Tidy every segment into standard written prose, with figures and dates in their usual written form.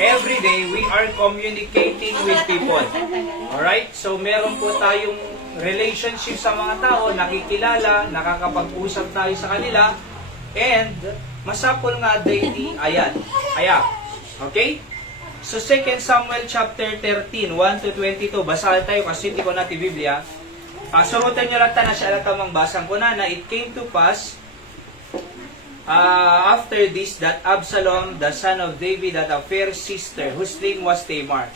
every day we are communicating with people. Alright? So meron po tayong relationship sa mga tao, nakikilala, nakakapag-usap tayo sa kanila, and masapol nga daily ayan. Okay? So 2 Samuel chapter 13, 1 to 22. Basahan tayo kasi hindi ko natin Biblia. Surutan nyo lang na siya alatamang basang ko na it came to pass after this that Absalom, the son of David, had a fair sister whose name was Tamar.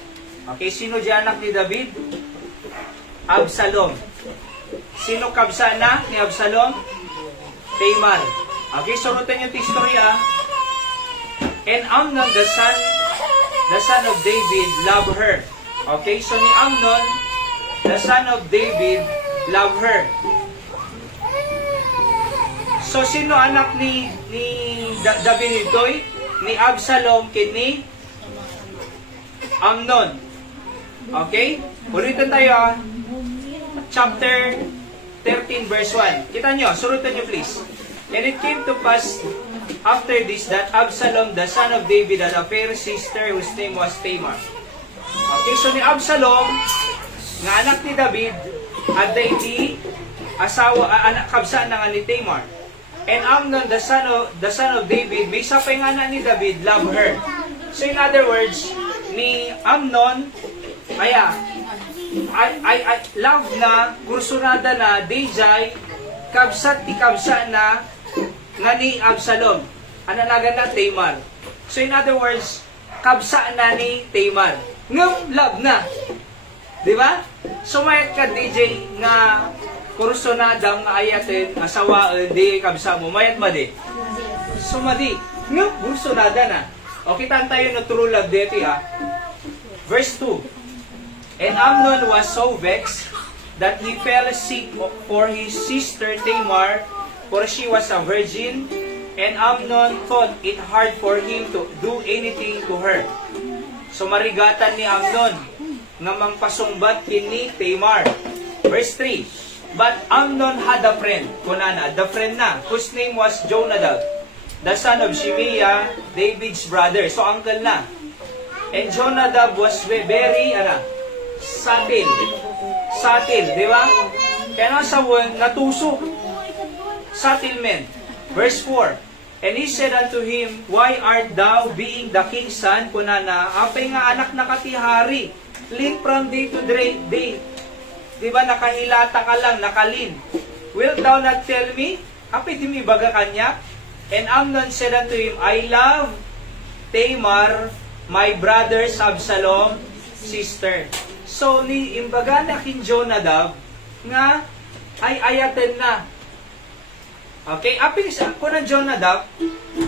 Okay, sino di anak ni David? Absalom. Sino kabsa na ni Absalom? Tamar. Okay, surutan nyo ito istorya. And Amnon, the son of David, loved her. Okay, so ni Amnon, the son of David, loved her. So, sino anak ni David ito'y? Ni Absalom, kini Amnon. Okay? Ulitin tayo, chapter 13, verse 1. Kita nyo, surutan nyo please. And it came to pass after this that Absalom, the son of David, had a fair sister whose name was Tamar. Okay, so ni Absalom, nga anak ni David, at di anak kabsaan na nga ni Tamar. And Amnon, the son of David, may isa pa yung anak ni David, love her. So in other words, ni Amnon, ay love na, kursunada na, DJ, kabsat ti kabsa na, nga ni Absalom. Ananagan na Tamar. So in other words, kabsa na ni Tamar. Ngam love na. Di ba? So may ka DJ nga kursunada nga ayatin, asawaan, di kabsa mo, mayat ma di. So madi. Ngam kursunada na. O kita tayo no true love dito ha. Verse 2. And Amnon was so vexed that he fell sick for his sister Tamar, for she was a virgin, and Amnon thought it hard for him to do anything to her. So marigatan ni Amnon nga mangpasumbat kini Tamar. Verse 3. But Amnon had a friend, kunana, the friend na, whose name was Jonadab, the son of Shimeah, David's brother. So uncle na. And Jonadab was very, subtle, di ba? Kaya nasa word, natusok. Settlement. Verse 4. And he said unto him, Why art thou being the king's son? Kunana, apay nga anak na katihari. Lin from day to day. Diba nakahilata ka lang, nakalin. Wilt thou not tell me? Apay di mi baga kanya? And Amnon said unto him, I love Tamar, my brother's Absalom, sister. So, ni imbaga na kin Jonadab, nga ay ayaten na. Okay, aping sa ko na Jonadab,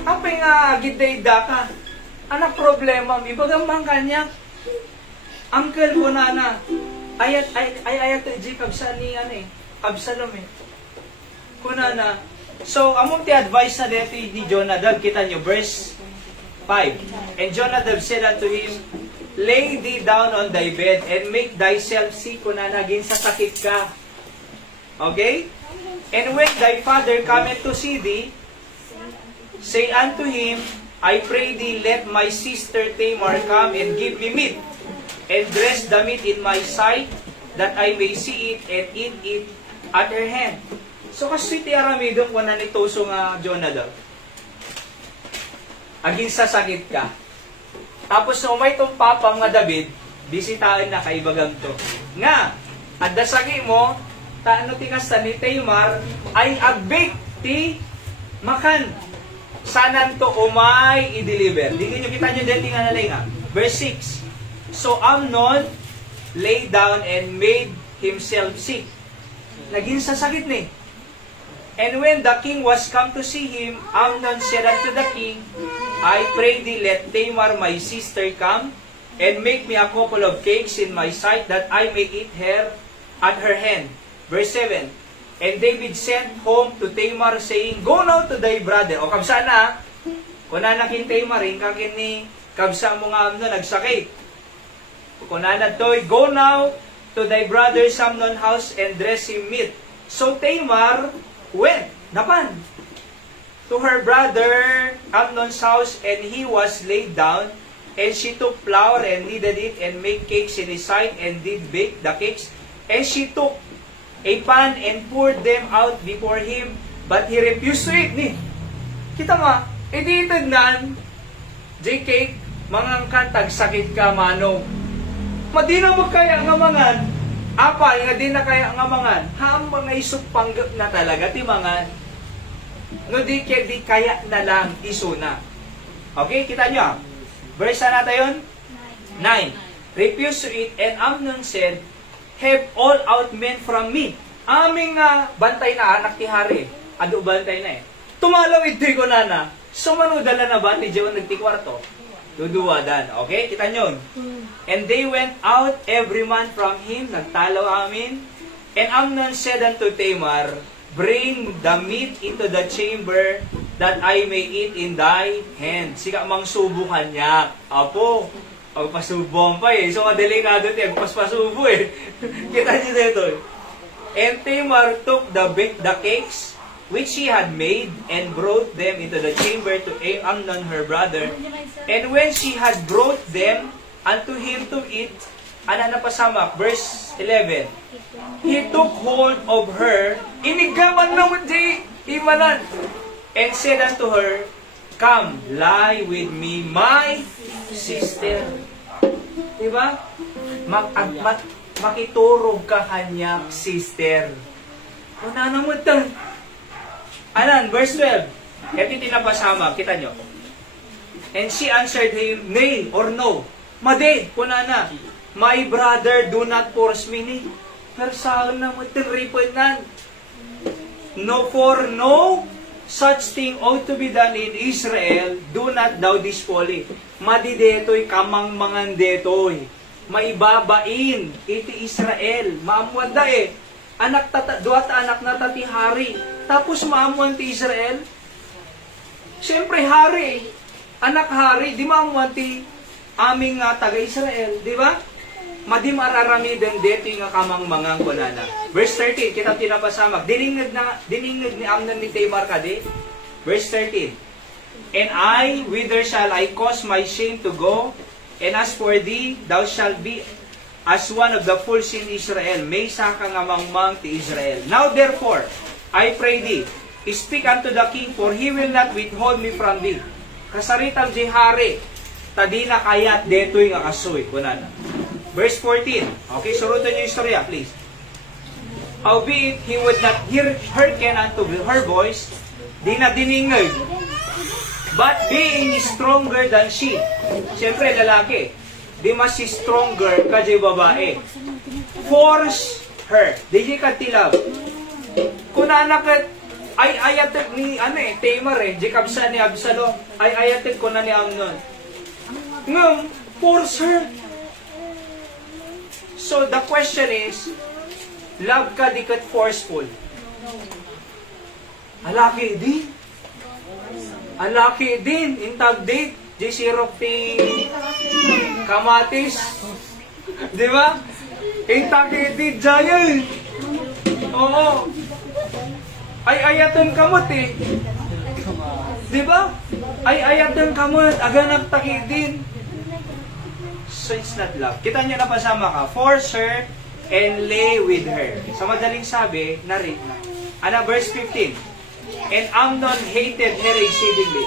aping gidayda ka. Ana problema, ibagang man kanya. Uncle ko na. Ayat Jacob sa ni Absalom Kunana. So, among ti advice na dito ni Jonadab, kita nyo, verse 5. And Jonadab said unto him, Lay thee down on thy bed and make thyself sick, kunana, gin sa sakit ka. Okay? And when thy father cometh to see thee, say unto him, I pray thee, let my sister Tamar come and give me meat, and dress the meat in my sight, that I may see it and eat it at her hand. So, kasi ti aramidong ko na nitoso nga Jonadab. Agin sa sakit ka. Tapos, umay itong papang nga David, bisitaan na kaibagang to. Nga, at dasagi mo, taano ti kasta ni Tamar, ay agbik ti makan. Sanan to umay i-deliver. Di nyo kita nyo dito nga nalay nga. Verse 6. So Amnon lay down and made himself sick. Naging sasakit ni. And when the king was come to see him, Amnon said unto the king, I pray thee, let Tamar my sister come, and make me a couple of cakes in my sight, that I may eat her at her hand. Verse 7. And David sent home to Tamar, saying, Go now to thy brother. O kabsa na, kuna na kin Tamar, kakin ni kabsa mo nga Amnon, nagsakit. Kuna na to'y, Go now to thy brother Amnon's house, and dress him meat. So Tamar went, napan, to her brother Amnon's house, and he was laid down, And she took flour and kneaded it and made cakes in his sight and did bake the cakes. And she took a pan and poured them out before him, but he refused to eat. Ni, kita nga, edi itagnan, cake, mga kantag sakit ka manong. Madina mo kaya nga mangan, apa, nga di na kaya nga mangan, haam mga isok panggap na talaga, ti mangan. No di kaya na lang isuna. Okay, kita nyo. Verse na natin yun? 9. Refuse to eat, and Amnon said, have all out men from me. Aming bantay na anak ti hari. Ado bantay na eh. Tumalaw iti ko na. Sumanudala na ba ni Jeon nagtikwarto? Duduwadan. Okay, kita nyo. And they went out every man from him. Nagtalaw amin. And Amnon said unto Tamar, bring the meat into the chamber that I may eat in thy hand. Sika mang subukan niya. Apo, pagpasubong pa eh. So, delikado niya. Pagpasubo eh. Kita niyo dito. And Tamar took the cakes which she had made and brought them into the chamber to Amnon her brother. And when she had brought them unto him to eat, na pasamak, verse 11. He took hold of her, inigaman naman di imanan, and said unto her, come, lie with me, my sister. Diba? Makiturog ka kanya, sister. Una naman ito. Anan, verse 12. Ito tinapasama, kita nyo. And she answered him, nay or no. Made, kuna na. My brother, do not force me ni. Pero saan na mo tinripon nan? No, for no such thing ought to be done in Israel, do not thou this folly. Madidetoy kamang mangan detoy. Maibabain iti Israel. Maamuan da eh. Duat anak na tati hari. Tapos maamuan ti Israel. Siyempre hari. Anak hari. Di maamuan ti aming taga-Israel. Di ba? Madi mararami din dito yung kamang mangang kunana. Verse 13, kita tinapasamak. Diningnig ni Amnon ni Tamar kadi. Verse 13. And I, whither shall I cause my shame to go? And as for thee, thou shalt be as one of the fools in Israel. May saka nga mangmang ti Israel. Now therefore, I pray thee, speak unto the king, for he will not withhold me from thee. Kasaritam di hari, tadina kayat detoy nga kasoy. Kunana. Verse 14. Okay, surutan niyo yung istorya, please. Howbeit, he would not hearken unto her voice, di na diningag. But being stronger than she. Siyempre, lalaki. Di mas stronger ka di babae. Force her. Di ka tilab. Kung anak ay ayatek ni Tamar Jacob sa ni Absalom. Ay ayatek ko na ni Amnon. Ngam, force her. So the question is, love ka di kat forceful? Alaki din. Alaki din. Intag date. Di sirop ti kamatis. Di ba? Intag di jayan. Oo. Ay ayatan kamot eh. Di ba? Ay ayatan kamot. Aga nagtaki din. So it's not love. Kita niyo na pasama ka. Force her and lay with her. Sa madaling sabi, na-read na. Ano, verse 15. And Amnon hated her exceedingly.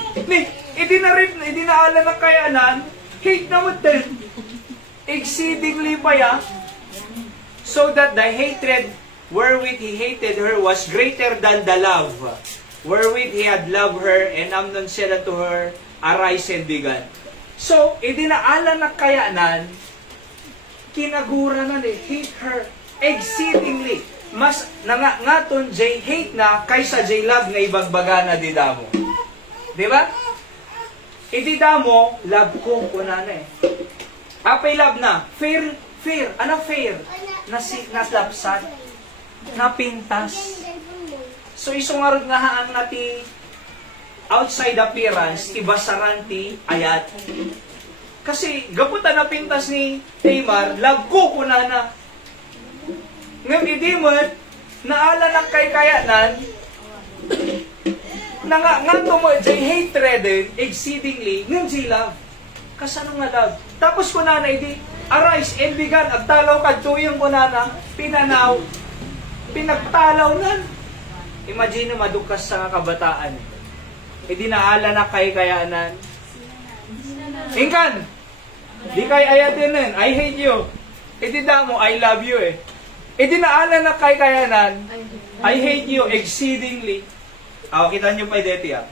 Hindi na na kayanan. Hate na mo din. Exceedingly pa ya. So that the hatred wherewith he hated her was greater than the love wherewith he had loved her. And Amnon said unto her, arise and began. So, idinaala na kayanan, kinagura na hate her exceedingly. Mas nangaton jay hate na kaysa jay love nga ibagbaga na didamo. Di ba? Ididamo, love ko kunana eh. Apay love na, fair. Ano fair? Naslapsat, napintas. So, isungarod nga haan nati outside appearance, ibasaran ti ayat. Kasi, gaputan na pintas ni Tamar, love ko kunana. Ngayon, idimot, naala na kay kayanan, nga tumo, jay hatred exceedingly, ngayon jay love. Kasano nga love? Tapos ko na di, arise and began, agtalaw ka, tuyong ko na, pinanaw, pinagtalaw na. Imagine madukas sa kabataan. Di naala na kay kayanan. Ingkan, di kay ayatin I hate you. Di damo, I love you eh. Di naala na kay kayanan, I hate you exceedingly. Kita nyo pa dito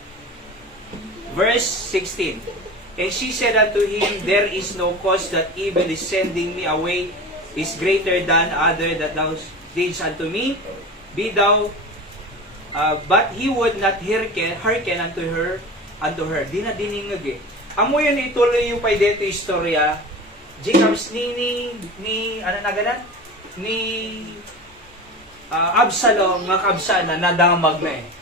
Verse 16. And she said unto him, there is no cause that evil is sending me away, is greater than other that thou didst unto me. Be thou, but he would not hearken unto her. Di na diningag Amo yun ituloy yung pay dito istorya. Jacobs ni ano na ganan? Ni Absalom, nga kabsa na nadamag na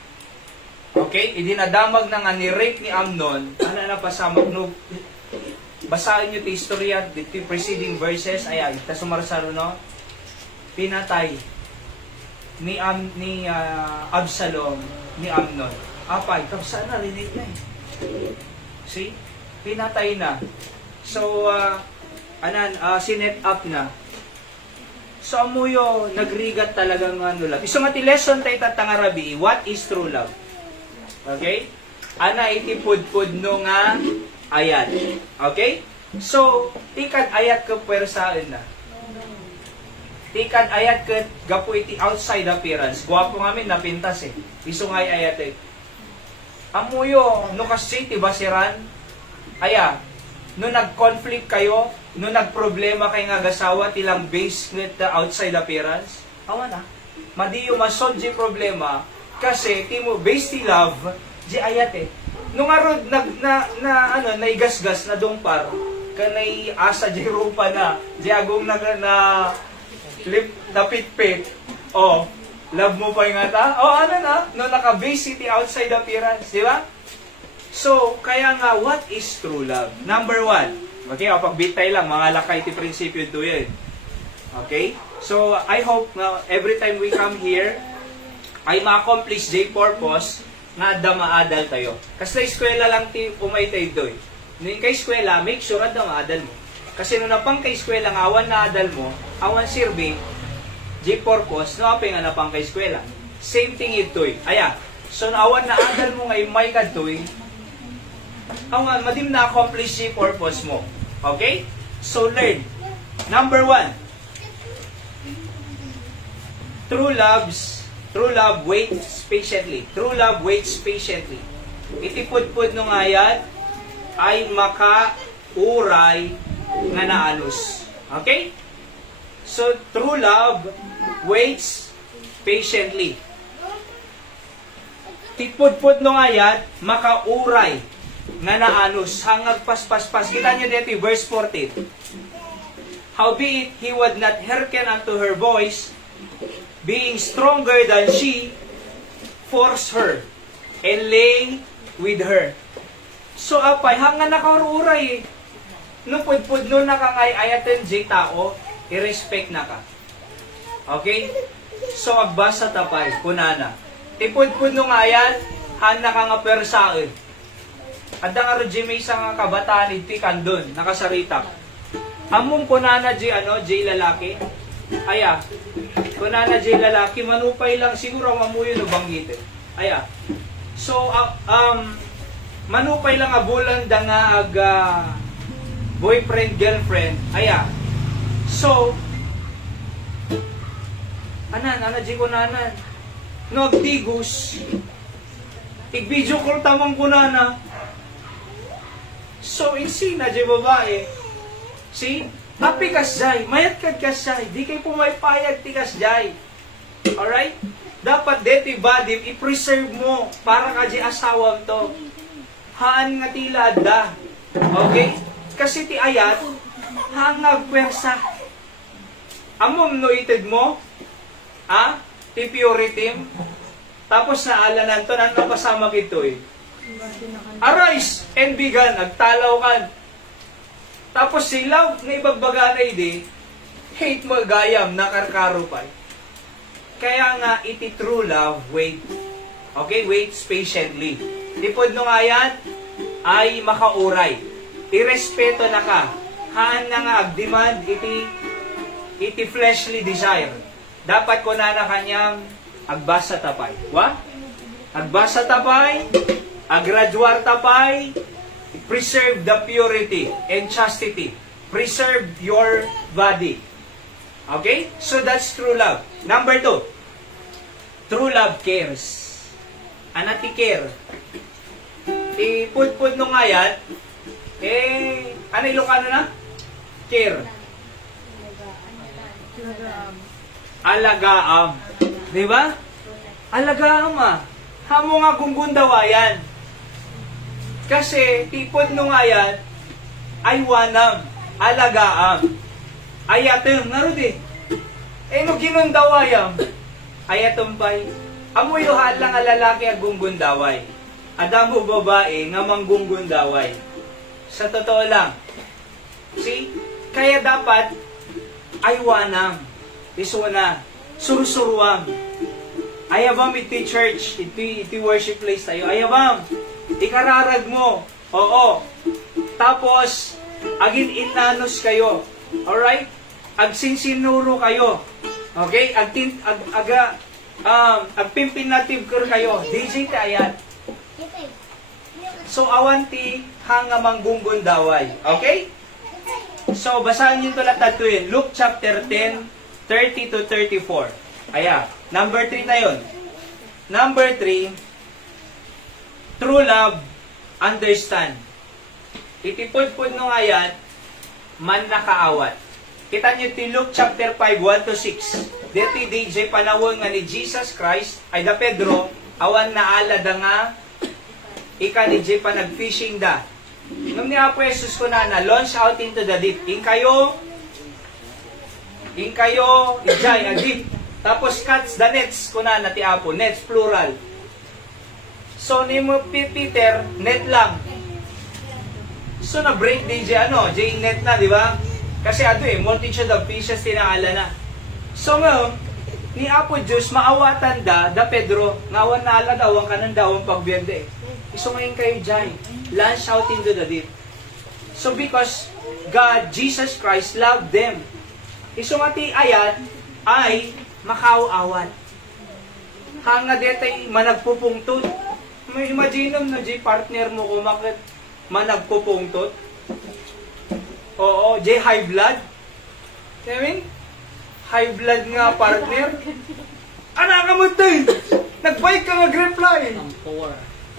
Okay? Idinadamag na nga ni rape ni Amnon, na pasamag no. Basahin nyo ti istorya, the preceding verses, ita sumarsaro no. Pinatay ni Absalom ni Amnon. Apay, kapsa na, rinig na See? Pinatay na. So, sinet up na. So, amuyo, nagrigat talagang love. Iso nga ti lesson tayo tatangarabi, what is true love? Okay? Ana itipud-pud no nga ayat. Okay? So, tikad ayat ka puwersaan na. Tikad ayat ka gapo iti outside appearance. Guwapo nga min napintas Iso nga ayat Amuyo, no kasi ti basiran, no nag-conflict kayo, no nag-problema kay nga gasawa tilang base with the outside appearance, na. Madiyo masod di problema, kasi timo based ti love, di ayat Nung arod naigasgas na dongpar, kanay asa di rupa na, di agong na lip na pitpit, love mo pa yung ata? No naka-base ti outside appearance, di ba? So, kaya nga, what is true love? Number 1, okay, pagbitay lang, mga lakay ti prinsipyo to yun. Okay? So, I hope na every time we come here, ay ma-accomplish the purpose na maadal tayo. Kasi sa eskwela lang ti umay tayo doy. Nung kay eskwela, make sure na maadal mo. Kasi nung napang kay eskwela nga awan na adal mo, awan sirbi, the purpose, no apay nga napang kay eskwela. Same thing ito'y. So awan na adal mo nga imay kadtoy, awan, madim na accomplish the purpose mo. Okay? So learn. Number 1, True love waits patiently. True love waits patiently. Itipud-pud nung ayat ay makauray nga naanos. Okay? So, true love waits patiently. Tipud-pud nung ayat, makauray nga naanos. Hangag pas-pas-pas. Kita nyo dito, verse 14. Howbeit, he would not hearken unto her voice, being stronger than she, forced her, and lay with her. So, apay, hanga nakauray Nung pud-pud no nakangay ayaten di tao, i-respect na ka. Okay? So, agbasa tapay, kunana. Tipud-pud nung ayat, han na ka nga persae. Adda nga rin may isang kabataan iti kandun, nakasarita. Among kunana di lalaki, kunana di lalaki, manupay lang siguro mamuyo no banggit. So, manupay lang abulan da nga boyfriend, girlfriend. So, di kunanan. No, agtigos. Ig-video call tamang kunana. So, insi na di babae. See? Happy kasjay. Mayat kad kasjay. Di kayo pumaypayag ti kasjay. Alright? Dapat deti badim, i-preserve mo para ka di asawam to. Haan nga tila da. Okay? Kasi ti ayat, hangag pwersa. Amom no ited mo, ti purity, tapos naalanan to, nang napasama kito Arise and began, agtalaw kan. Tapos silaw, na ibagbaga na hate mo gayam, nakarkaro pa. Kaya nga, iti true love, wait. Okay, wait patiently. Tipod nung ayat, ay makauray. irespeto na ka. Haan na nga agdemand iti fleshly desire. Dapat ko na kanyang agbasa tapay. Wa? Agbasa tapay, agraduar tapay, preserve the purity and chastity. Preserve your body. Okay? So that's true love. Number 2, true love cares. Anati care. Ipudpud nung ayat, ano Ilocano na? Care. Alagaam. Di ba? Alagaam Hamo nga gunggundawayan. Kasi, tipod nung ayat, ay wanam. Alagaam. Ayatem. Narudi. No ginundawayam. Ayatem bay. Amoy luhal lang ang lalaki ang gunggundaway. Adamo babae nga manggunggundaway. Sa totoo lang. See? Kaya dapat ay wanam. Isuna. Sursuruam. Ayabam iti church. Iti worship place tayo. Ayabam. Ikararag mo. Oo. Tapos, agin inanos kayo. Alright? Agsinsinuro kayo. Okay? Agpimpinative kayo. DJ tayat. So, awanti hanga manggungun daway. Okay? So, basahin nyo ito lang tatuin. Luke chapter 10, 30 to 34. Aya. Number 3 na yun. Number 3, true love, understand. Itipod-pod nung ayat, man nakaawat. Kita nyo ti Luke chapter 5, 1 to 6. Dito DJ panawon nga ni Jesus Christ, ay da Pedro, awan na ala da nga, ika ni J pa nag-fishing da. Nung ni Apo Jesus ko na launch out into the deep. In kayo, ijay, deep. Tapos catch the nets ko na ti Apo, nets plural. So ni mo Peter, net lang. So na-break DJ J net na, di ba? Kasi multitude of fishes tinaala na. So ngayon, ni Apo Diyos, maawatan da Pedro, ngawan na ala daw, ang kanan daw ang pagbiyende. Iso ngayon kayo dyan, launch out into the deep. So because God, Jesus Christ, loved them. Iso nga ti ayat, ay makaawat. Hanga detay managpupungtod. May imagine na partner mo kumakit managpupungtod. Oo, high blood. I mean, high blood nga partner. Anak ka mo din! Nag-bike ka nga reply.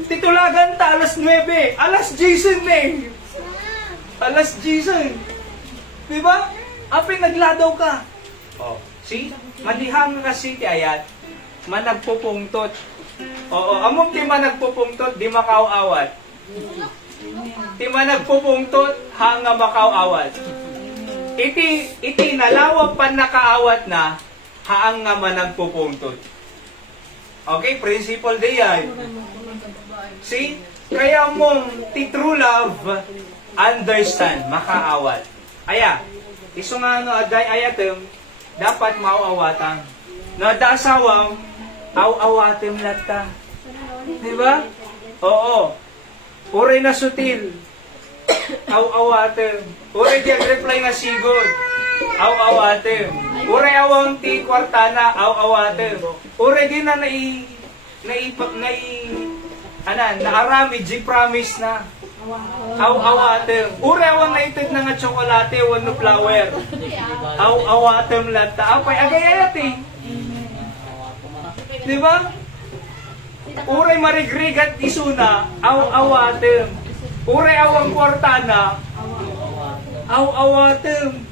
Titulagan ta alas 9. Alas Jason eh. Alas Jason. Diba? Apay nagladaw ka. Oh, see? Malihang kasi ti ayat. Managpupungtot. Oo, among ti managpupungtot, di makaawat. Ti managpupungtot, hanga makaawat. Iti nalawag pan nakaawat na, haang nga managpupungtot. Okay, principle di yan. See? Kaya mong ti true love, understand, makaawat. Aya, iso nga aday ayatem, dapat mauawatan. No, da asawam, awatem lata. Diba? Oo. Uray na sutil. Awatem. Uray di reply nga sigod. Awatem. Uray awang ti kwartana, awatem. Uray di na naarami, di promise na. Awatem. Uray awang naitid na nga tsokolate, wano flower. Awatem lata. Apay, agayayat eh. Diba? Uray marigrigat isuna, awatem. Uray awang kwartana, awatem.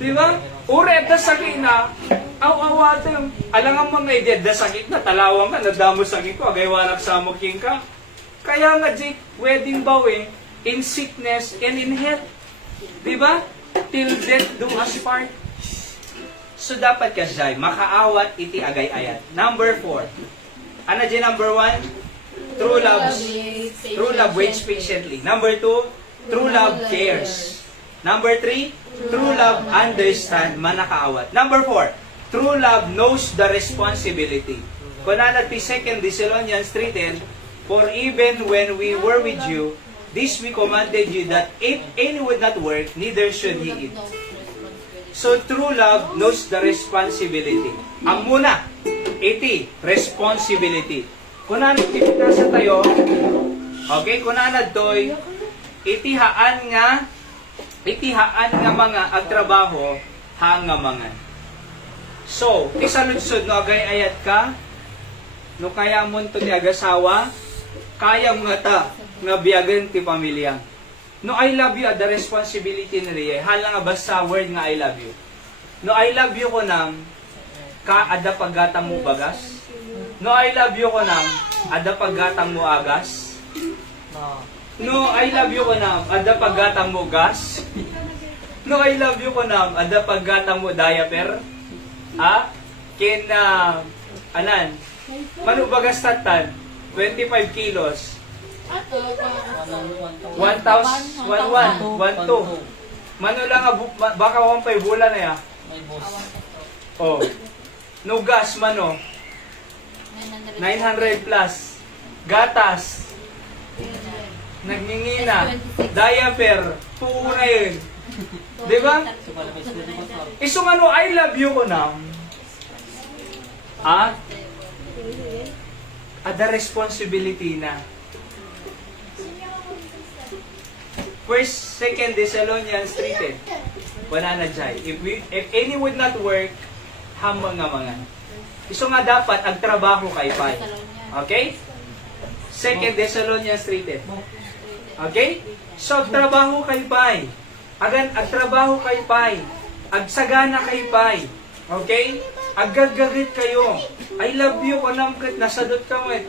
Diba? Uray da sakit na, awatem. Alangan mo nga da sakit na, talawang ka, nadamo sakit ko, agaywanak samuking ka. Kaya nga, Jake, wedding bow in sickness and in health. Diba? Till death do us part. So dapat ka siya, makaawat iti agay-ayat. Number 4. Ano dyan number 1? True love waits patiently. Number 2, true love cares. Number 3, true love understand, manakaawat. Number 4, true love knows the responsibility. Kung nanati 2 Thessalonians 3:10, for even when we were with you, This we commanded you, that if any would not work, neither should he eat. So true love knows the responsibility. Ang muna, iti, responsibility. Kunan nasa tayo, okay, kunan to'y, itihaan nga mga agtrabaho, hanga mga. So, isaludsod no agay ayat ka, no kaya mo to ti agasawa, kaya mga ta, nga biyagan ti pamilya. No I love you, the responsibility na riya. Hala nga basta word nga I love you. No I love you ko nang, ka ada paggatang mo bagas. No I love you ko nang, ada paggatang mo agas. No I love you ko nang, ada paggatang mo gas. No I love you ko nang, ada paggatang mo diaper. Ha? Kin anan, manu bagas tatan, 25 kilos. 1,000, 1,1, 1,2. Mano lang baka 1,5 bulan na ya. Oh. No gas mano. 900 plus. Gatas. Nagngingina. Diaper. Tuo na yun. Di ba? Isong ano, I love you ko na. Ada responsibility na. First, 2 Thessalonians 3:10. Wala na dyan. If any would not work, hamang nga mga. Iso nga dapat, agtrabaho kay Pai. Okay? 2 Thessalonians 3:10. Okay? So, agtrabaho kay Pai. Agtrabaho kay Pai. Agsagana kay Pai. Okay? Aggagagit kayo. I love you, kunamkat, nasadot ka mo eh.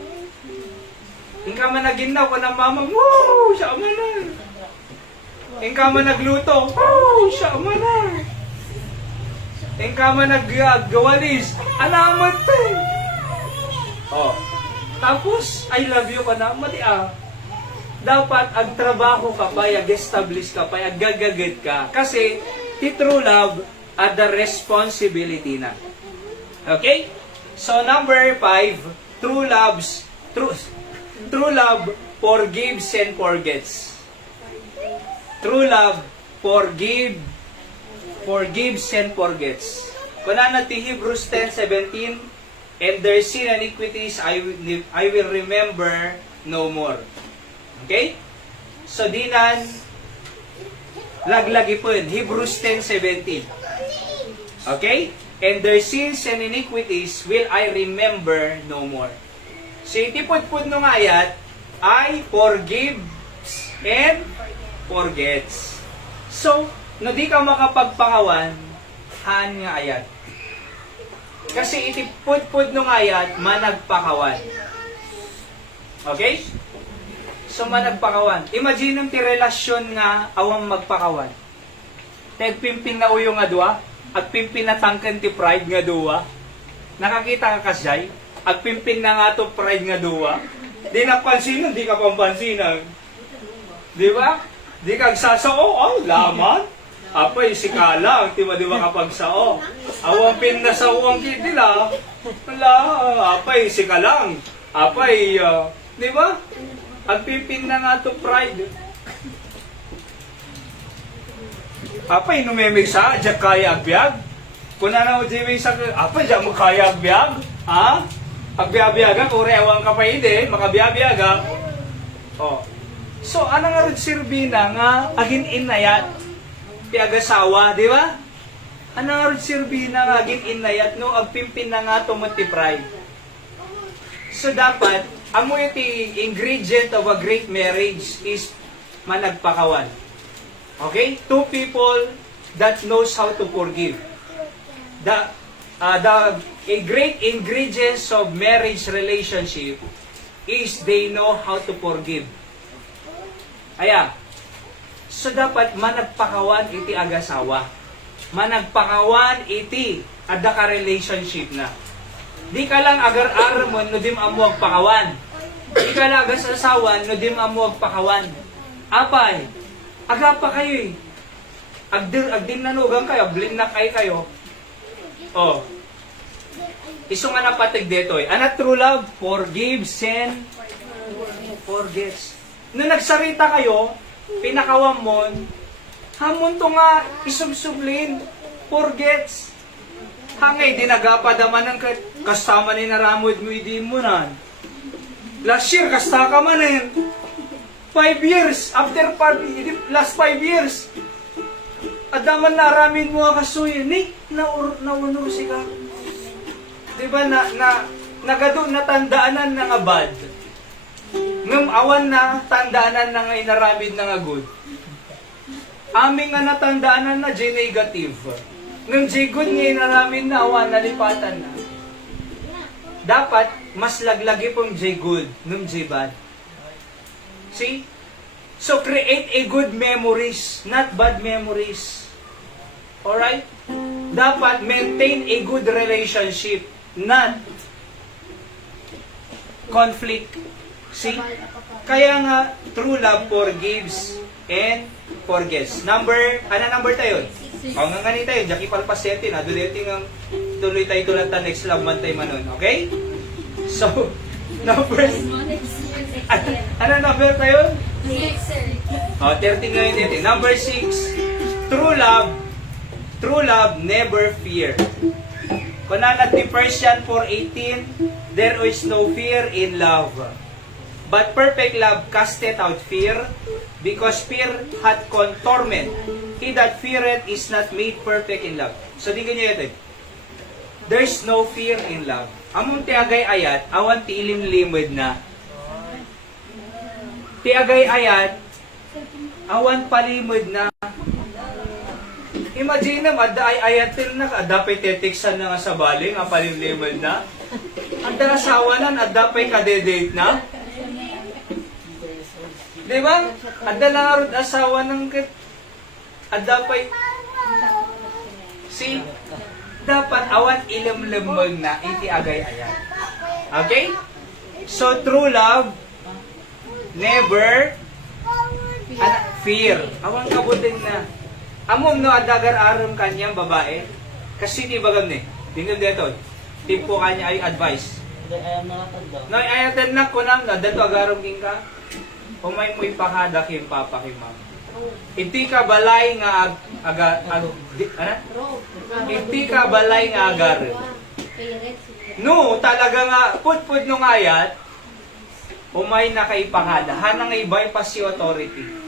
Ingka man naginaw, kunam mamang, woo! Siya man na. Ingka man nagluto, woo! Siya man na. Ingka man naggawalis, alamat eh. Oh. Tapos, I love you ka na, mati dapat agtrabaho ka pa, ag-establish ka pa, aggagagit ka. Kasi, ti true love at the responsibility na. Okay? So, number 5, true love forgives and forgets. True love forgives and forgets. Kuna na ti Hebrews 10:17, and their sin and iniquities I will remember no more. Okay? So dinan laglagi po yun. Hebrews 10:17. Okay? And their sins and iniquities will I remember no more. So itipod-pod nung ayat, I forgives and forgets. So, no di ka makapagpangawan, han nga ayat. Kasi itipod-pod nung ayat, managpakawan. Okay? So, managpakawan. Imagine ti relasyon nga awang magpakawan. Tagpimpin na uyo nga dua, at pimpin na tangken ti pride nga dua. Nakakita ka kasay, at pimpin na nga to pride nga dua. Di napansin, di ka pampansinan. Di ba? Di ka agsasao, laman. Apay, sikalang, di ba kapag sao? Awang pinasawang kitila. Wala, apay, sikalang. Apay, di ba? At pimpin na nga to pride. Apay, numemig sa, dyan kaya agbyag. Kung na mo dyan sa, apay, dyan mo kaya agbyag. Ha? Agbyag-byaga, kung rewang ka pa hindi, makabiyag-byaga. Oh. So, ano nga rin sirbina nga, agin inayat, ti agasawa, di ba? Ano nga rin sirbina nga, agin inayat, no, agpimpin na nga tumutipray. So, dapat, amo yung ingredient of a great marriage is managpakawan. Okay? Two people that knows how to forgive. The great ingredients of marriage relationship is they know how to forgive. Aya. So dapat managpakawan iti agasawa. Managpakawan iti adda ka relationship na. Di ka lang agar-ar mo no dim amo agpakawan. Di ka lang agasasawan no dim amo agpakawan. Apay, aga pa kayo eh. Agdin nanugang kayo, blinak kayo. Oh. Iso nga napatig dito eh. Ana true love forgives and forgets. nung nagsarita kayo, pinakawam mo, hamon to nga isubsublin, forgets. Hangay, dinagapadaman ng kasama ni naramod mo, hindi mo na. Last year, kasta ka man eh. 5 years, after last 5 years, adaman na aramin mo ang kasuyo, ni, naunor si ka. Diba, nagado na tandaanan ng abad. Ngam awan na tandaanan na nga inaramid na nga good. Aming nga natandaanan na J negative. Ngam J good nga inaramid na awan nalipatan na. Dapat mas laglagi pong J good ngam J bad. See? So create a good memories, not bad memories. Alright? Dapat maintain a good relationship, not conflict. See? Kaya nga, true love forgives and forgets. Number tayo? O nga nga tayo, Jackie Palpasete, nadulitin nga tuloy tayo tulad next love man tayo manon. Okay? So, number... ano number tayo? 6, sir. O, 13 ngayon dito. Number 6, true love never fear. Kunanat ni 1 John 4:18, there is no fear in love. But perfect love casteth out fear, because fear hath torment. He that feareth is not made perfect in love. So, di ganyan ito. There is no fear in love. Among tiagay ayat, awan ti ilimlimod na. Tiagay ayat, awan palimod na. Imagine naman, ay ayatil na, adapay tetiksan na nga sa baling, ang palimlimod na. Ang dalasawanan, adapay kadedate na. Di ba? Adalarod asawa ng adapay. See? Dapat awan ilimlimod na, iti agay ayat. Okay? So, true love, never fear. Awan kabuting na. Amom no adagar aram kanyang babae. Kasi di bagam ni. Tingnan dito. Tipo kanya ay advice. No, ayatan na ko nang na dato agarom king ka. Umay mo ipakada kim papa kim ma'am. Inti ka balay nga Inti ka balay nga agar. No, talaga nga pud nung ayat. Umay nakaipakada. Hanang i-bypass si authority.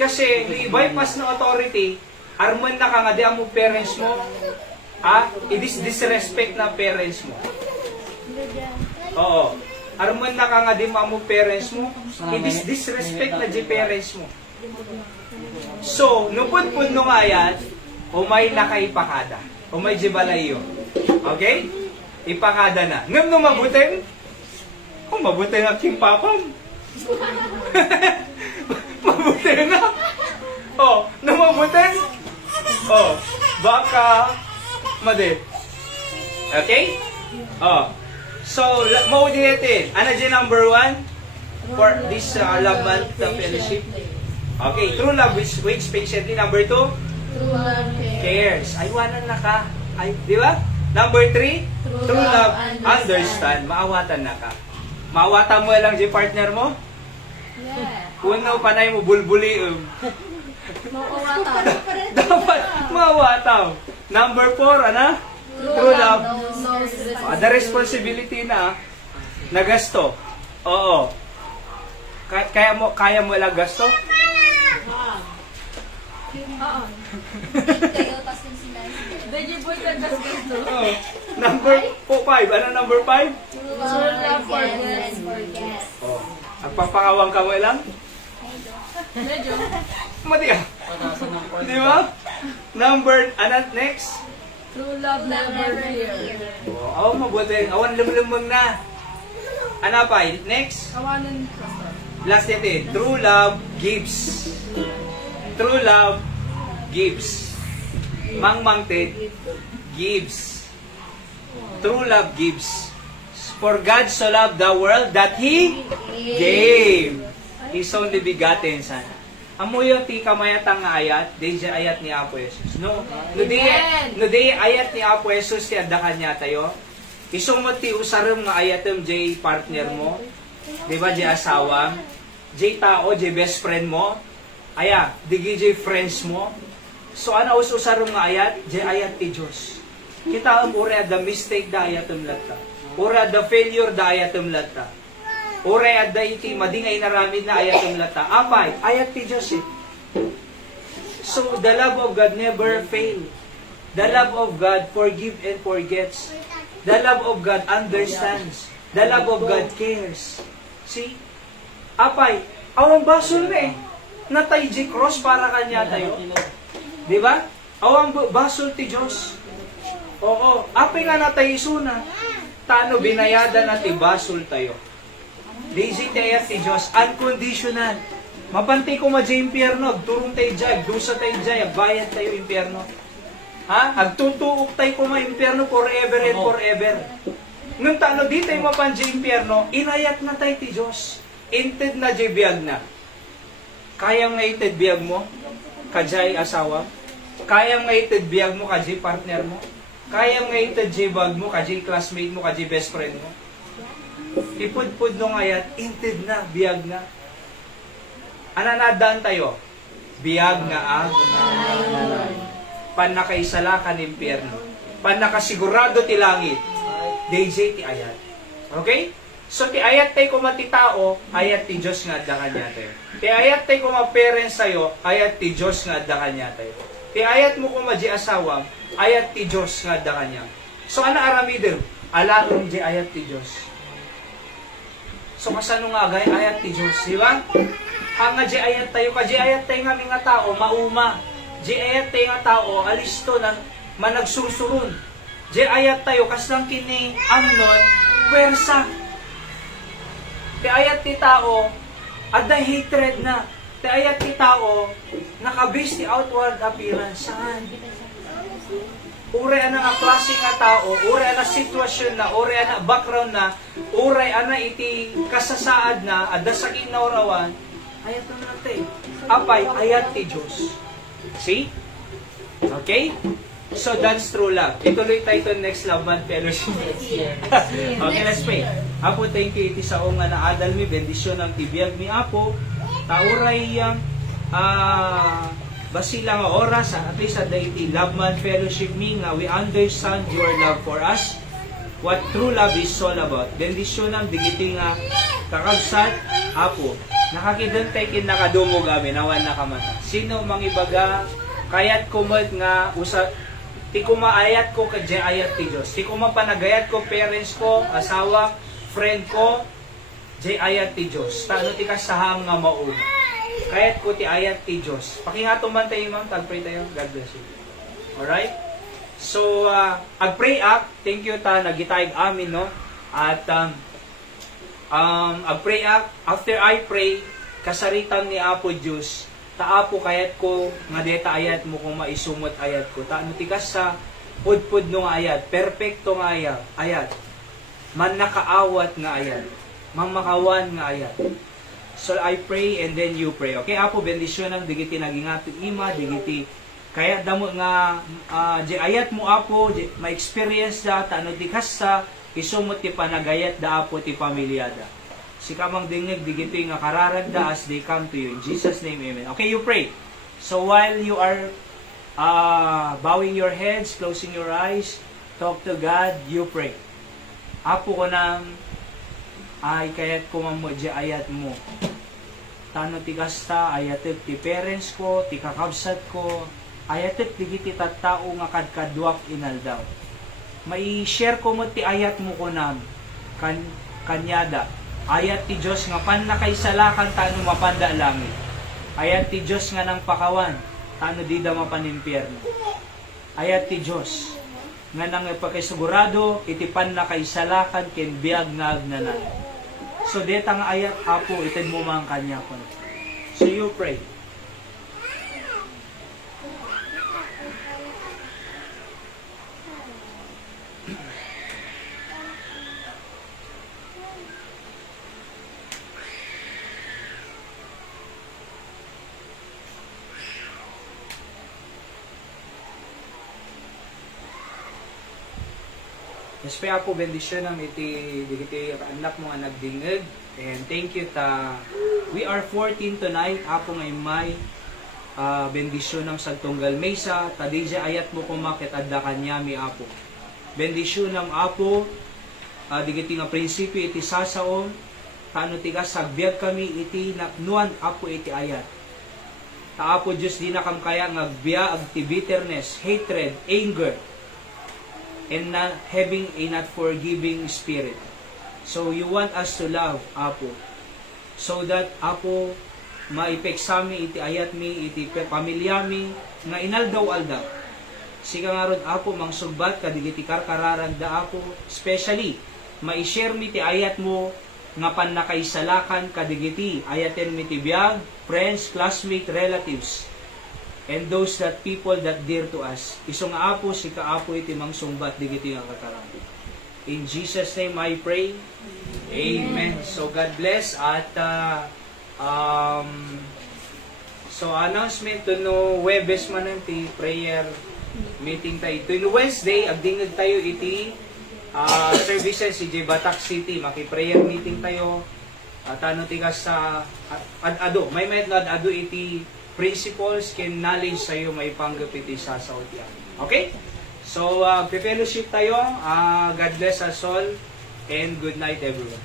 Kasi, i-bypass ng authority, arman na ka nga di mo parents mo, i-disrespect na parents mo. Oo. Arman na ka nga di mo parents mo, i-disrespect na di parents mo. So, nupud-pud nung ayat, umay nakaipakada. Umay di balayo. Okay? Ipakada na. Ngam nung mabutin, kung mabutin ang king papam. Mabuti na. Oh, namabuti. Oh, baka madi. Okay? Oh. So, maudi natin. Ano dyan number 1? For this love month fellowship. Okay, true love which patiently. Number 2? True love Cares. Ay, wanan na ka. Ay, di ba? Number 3? True love understand. Maawatan na ka. Maawatan mo lang si partner mo? Yeah. Uno, panay mo bulbuli. Mauwataw. Dapat mawataw. Number 4, ano? True love. The responsibility na gasto. Oo. Kaya mo lang gasto? Oo. Medyo boy ka gasto. Oo. Number 5. Ano number 5? True love forgets. Oh. Agpapakawang ka mo lang? Medyo. Mati ka. Di ba? Number, ano next? True love never fear. Oh, mabuti. Awan lumlumang na. Ano pa? Next? Kawanan. Last natin. True love gives. True love gives. Mangmangted gives. True love gives. For God so loved the world that He gave His only begotten Son. Amuyo ti kamayatang nga ayat, di ayat ni Apo Jesus. No di ayat ni Apo Jesus ti adda kanya tayo. Isumot ti usarum nga ayatem jay partner mo. Di ba di asawa? J tao, J best friend mo. Aya, digi J friends mo. So ana usarum nga ayat, J ayat ti Diyos. Kita ang ura the mistake da ayatum latta. Ura the failure da ayatum latta. Ura da iti madingay naramid na ayatum latta. Apay, ayat ti Diyos eh. So the love of God never fail. The love of God forgive and forgets. The love of God understands. The love of God cares. See? Apay, awang basol na eh. Natay J cross para kanya tayo. Di ba? Awang basol ti Diyos. Oo. Apay nga natay isuna. Tano binayada na ti basol tayo. Daisy tayo ti Diyos. Unconditional. Mapantay ko ma J impyerno. Turong tayo dyan. Dusa tayo dyan. Bayad tayo impyerno. Ha? Agtutuok tayo ko ma impyerno forever and forever. Nung tano di tayo mapan J impyerno, inayat na tayo ti Diyos. Inted na J biyag na. Kayang nga ited biyag mo, kajay asawa. Kayang nga ited biyag mo, kajay partner mo. Kayang nga ited J bag mo, kajay classmate mo, kajay best friend mo. Ipudpud nung ayat, inted na, biyag na. Ananadaan tayo, biyag nga ang panakaisala ka ng impyerno. Panakasigurado ti langit. DJ ti ayat. Okay? So ti ayat tay ko mati tao, ayat ti Diyos nga adda kanya tayo. Ti ayat tay ko ma-parents tayo, ayat ti Diyos nga adda kanya tayo. Ti ayat mo ko ma-di asawa, ayat ti Diyos nga adda kanya. So ana aramidem, alam di ayat ti Diyos. So kasano nga agay ayat ti Diyos, di ba? Hanga di ayat tayo, ka di ayat tayo nga mga tao, mauma. Di ayat tayo nga tao, alisto na managsursurun. Di ayat tayo, kaslang kini Amnon, pwersa. Di ayat ti tao, ada hatred na. Di ayat ti tao, nakabase ti outward appearance. Saan? Uray ana nga klase nga tao, uray ana sitwasyon na, uray ana background na, uray ana iti kasasaad na, ada sa kinaurawan, ayat na natin. Apay, ayat ti Diyos. See? Okay? So that's true love. Ituloy tayo to next love month fellowship. Okay, let's pray. Apo, thank you iti sa nga naadal mi, bendisyon ng tibiyag mi Apo. Tauray basila nga oras, at least at iti love month fellowship mi nga we understand your love for us. What true love is all about. Bendisyon ng digiti nga kakabsat, Apo. Nakakidan tayo kin nakadumog amin, nawan nakamata. Sino mangibaga, kayat kumot nga usap, ti kumaayat ko kadya ayat ti Diyos. Ti kumapanagayat ko parents ko, asawa, friend ko, jay ayat ti Diyos. Tano ti kasaham nga mauna. Kayat ko ti ayat ti Diyos. Pakingato man tayo ma'am, tag-pray tayo. God bless you. Alright? So, ag-pray up. Thank you ta, nagitayag amin, no? At, ag-pray up. After I pray, kasaritan ni Apo Diyos, taapo kayat ko nga deta ayat mo kung maisumot ayat ko. Taano tikas sa pudpud no nga ayat, perfecto nga ayat. Man nakaawat nga ayat. Mamakawan nga ayat. So I pray and then you pray. Okay, Apo, bendisyon ang digiti nagingato ima, digiti kaya damo nga di ayat mo Apo, ma-experience da taano tikas sa isumot ti panagayat da Apo ti pamilyada. Si kamang dingig, digito yung kararagda as they come to you. In Jesus' name, amen. Okay, you pray. So while you are bowing your heads, closing your eyes, talk to God, you pray. Apo ko nang ay kayat ko mamudya ayat mo. Tano ti kasta, ayatit ti parents ko, ti kakabsat ko, ayatit digiti tattao nga kadkadwak inaldaw. May share ko mo ti ayat mo ko nam, kanyada. Ayat ti Diyos nga pan nakaisalakan tano mapanda langit. Ayat ti Diyos nga nang pakawan tano di da mapanimpyerno. Ayat ti Diyos nga nang ipakisugurado iti pan nakaisalakan ken biag nga agnanan. So deta nga ayat Apo ited mo mang kanya ko. So you pray. Yes, pa po bendisyon ang iti anak mo nga nagdingeg, and thank you ta We are 14 tonight. Ako ngay may bendisyon ng Sagtunggal Mesa. Tadija ayat mo kumakit adda kanya mi Apo. Bendisyon ng Apo. Digiti nga prinsipyo iti sasaon. Tano tiga sagbiag kami iti naknuan Apo iti ayat. Taapo Diyos di na kam kaya ngagbiya ag ti bitterness, hatred, anger, and not having a not forgiving spirit. So you want us to love, Apo, so that, Apo, maipeksami iti ayat mi, iti pamilya mi, nga inaldaw-aldaw. Sika nga ron, Apo, mangsugbat, kadigiti karkararan da, Apo, especially, ma-share mi ti ayat mo, nga panakaisalakan, kadigiti, ayaten mi ti biyag, friends, classmates, relatives, and those that people that dear to us. Iso nga, Apo, sika, Apo, iti mangsungbat, digiti nga kakarampi. In Jesus' name I pray. Amen. So God bless at so announcement to no Webes man ti prayer meeting tayo. To Wednesday agdingag tayo iti services si Batak City maki-prayer meeting tayo. At ano tigas sa ado may ado iti principles ken knowledge sayo may panggap iti sasaot yan. Okay? So, fellowship tayo. God bless us all. And good night, everyone.